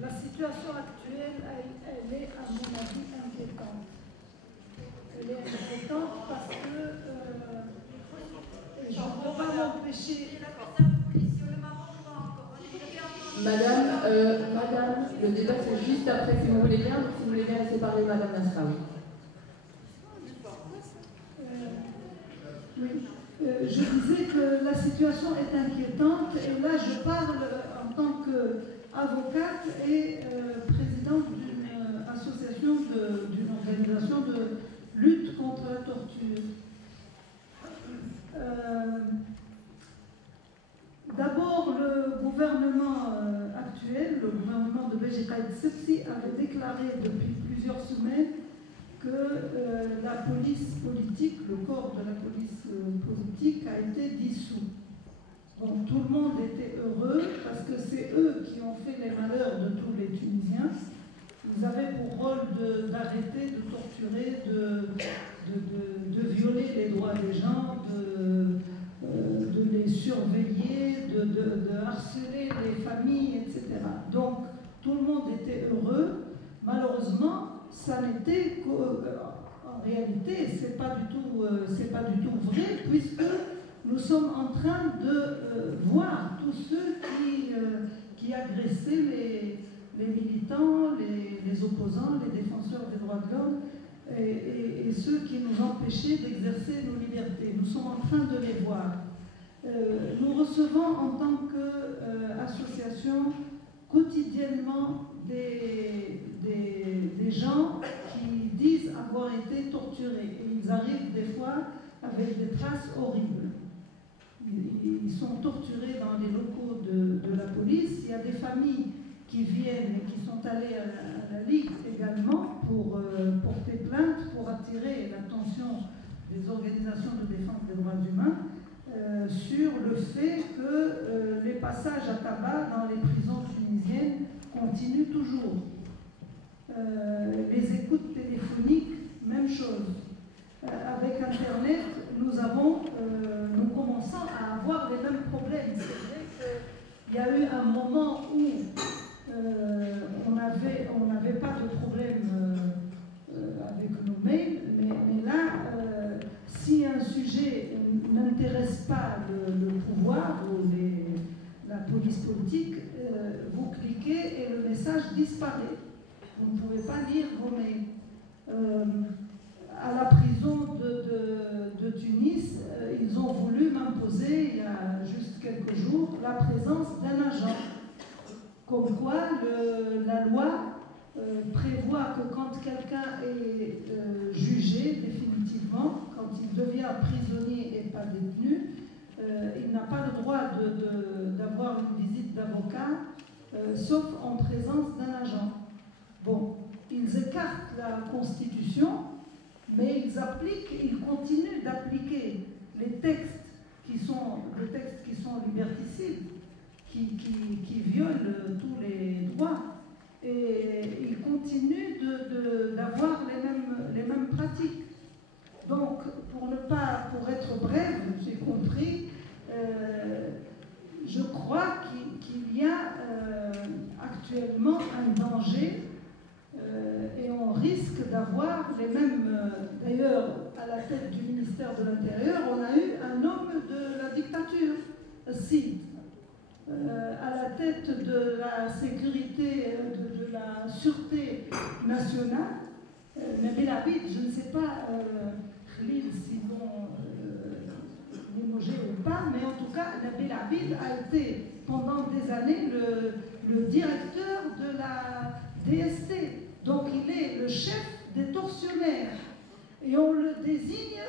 La situation actuelle, elle est, à mon avis, inquiétante. Elle est inquiétante parce que je ne peux pas m'empêcher. Madame, le débat c'est juste après, si vous voulez bien, donc si vous voulez bien laisser parler Madame Nasraoui. Oui, je disais que la situation est inquiétante et là je parle en tant qu'avocate et présidente d'une association, d'une organisation de lutte contre la torture. D'abord, le gouvernement actuel, le gouvernement de Béji Caïd Sebsi, avait déclaré depuis plusieurs semaines que la police politique, le corps de la police politique a été dissous. Donc tout le monde était heureux parce que c'est eux qui ont fait les malheurs de tous les Tunisiens. Ils avaient pour rôle d'arrêter, de torturer, de violer les droits des gens, de les surveiller, de harceler les familles, etc. Donc tout le monde était heureux. Malheureusement, ça n'était qu'en réalité, c'est pas du tout vrai, puisque nous sommes en train de voir tous ceux qui agressaient les militants, les opposants, les défenseurs des droits de l'homme et ceux qui nous empêchaient d'exercer nos libertés. Nous sommes en train de les voir. Nous recevons en tant qu'association quotidiennement des gens qui disent avoir été torturés. Et ils arrivent des fois avec des traces horribles. Ils sont torturés dans les locaux de la police. Il y a des familles qui viennent et qui sont allées à la Ligue également pour porter plainte, pour attirer l'attention des organisations de défense des droits humains sur le fait que les passages à tabac dans les prisons tunisiennes continuent toujours. Les écoutes téléphoniques, même chose. Avec Internet, nous commençons à avoir les mêmes problèmes. C'est vrai qu'il y a eu un moment où on n'avait pas de problème avec nos mails, mais là, si un sujet n'intéresse pas le pouvoir ou la police politique, vous cliquez et le message disparaît. Vous ne pouvez pas lire vos mails. À la prison de Tunis, ils ont voulu m'imposer, il y a juste quelques jours, la présence d'un agent. Comme quoi, la loi prévoit que quand quelqu'un est jugé définitivement, quand il devient prisonnier et pas détenu, il n'a pas le droit d'avoir une visite d'avocat, sauf en présence d'un agent. Bon, ils écartent la Constitution, mais ils continuent d'appliquer les textes qui sont liberticides, qui violent tous les droits, et ils continuent d'avoir les mêmes pratiques. Donc, pour être brève, j'ai compris, je crois qu'il y a actuellement un danger et on risque d'avoir les mêmes... D'ailleurs, à la tête du ministère de l'Intérieur, on a eu un homme de la dictature, Sid. À la tête de la sécurité, de la sûreté nationale, Nabil Abid, je ne sais pas, Khalil, s'ils l'ont limogé ou pas, mais en tout cas, Nabil Abid a été pendant des années le directeur de la DST. Donc il est le chef des tortionnaires et on le désigne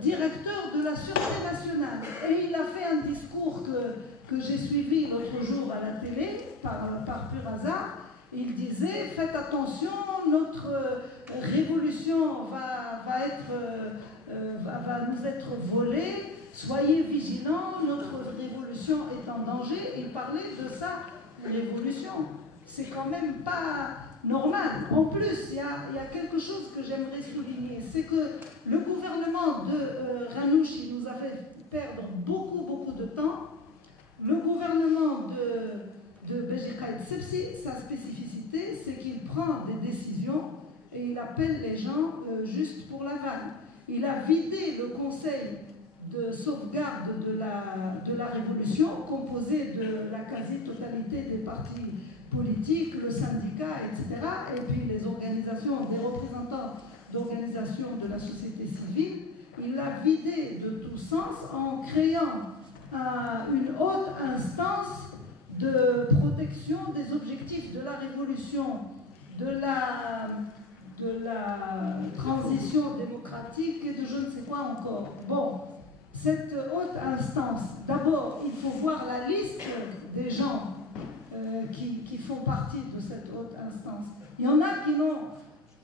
directeur de la Sûreté nationale. Et il a fait un discours que j'ai suivi l'autre jour à la télé par pur hasard. Il disait, faites attention, notre révolution va nous être volée, soyez vigilants, notre révolution est en danger. Il parlait de sa révolution. C'est quand même pas normal. En plus, il y a quelque chose que j'aimerais souligner, c'est que le gouvernement de Ranouchi nous a fait perdre beaucoup de temps. Le gouvernement de Béji sa spécificité, c'est qu'il prend des décisions et il appelle les gens juste pour la vanne. Il a vidé le Conseil de sauvegarde de la Révolution, composé de la quasi-totalité des partis politiques, le syndicat, etc., et puis les organisations, des représentants d'organisations de la société civile. Il l'a vidé de tout sens en créant une haute instance de protection des objectifs de la révolution, de la transition démocratique et de je ne sais quoi encore. Bon, cette haute instance, d'abord, il faut voir la liste des gens qui font partie de cette haute instance. Il y en a qui n'ont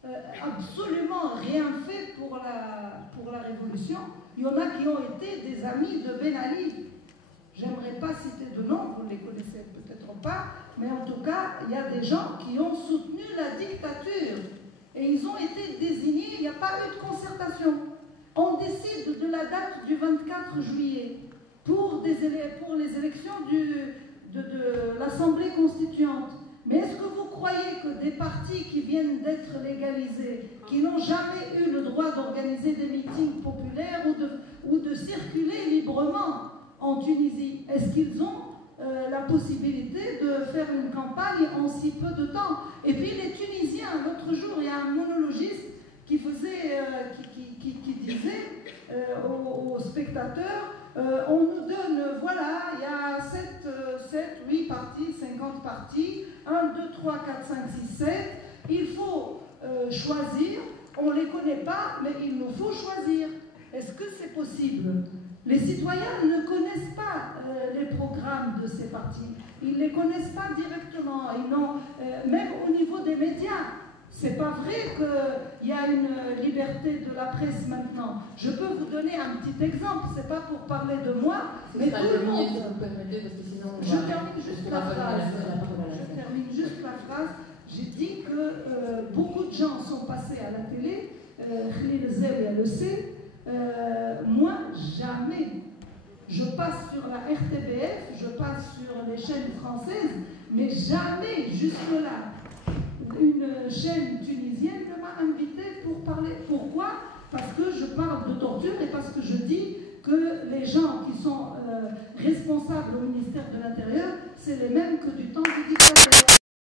absolument rien fait pour la révolution. Il y en a qui ont été des amis de Ben Ali. J'aimerais pas citer de nom, vous ne les connaissez peut-être pas, mais en tout cas, il y a des gens qui ont soutenu la dictature et ils ont été désignés, il n'y a pas eu de concertation. On décide de la date du 24 juillet pour les élections de l'Assemblée constituante. Mais est-ce que vous croyez que des partis qui viennent d'être légalisés, qui n'ont jamais eu le droit d'organiser des meetings populaires ou de circuler librement en Tunisie, est-ce qu'ils ont la possibilité de faire une campagne en si peu de temps? Et puis les Tunisiens, l'autre jour, il y a un monologiste qui disait aux spectateurs, on nous donne, voilà, il y a 7, 8 partis, 50 partis, 1, 2, 3, 4, 5, 6, 7, il faut choisir, on ne les connaît pas, mais il nous faut choisir. Est-ce que c'est possible? Les citoyens ne connaissent pas les programmes de ces partis, ils ne les connaissent pas directement, même au niveau des médias. C'est pas vrai qu'il y a une liberté de la presse maintenant. Je peux vous donner un petit exemple, c'est pas pour parler de moi, mais tout le monde. Je termine juste la phrase. J'ai dit que beaucoup de gens sont passés à la télé, Khalil Zeb le sait, moi jamais. Je passe sur la RTBF, je passe sur les chaînes françaises, mais jamais jusque-là une chaîne tunisienne ne m'a invité pour parler. Pourquoi? Parce que je parle de torture et parce que je dis que les gens qui sont responsables au ministère de l'Intérieur, c'est les mêmes que du temps du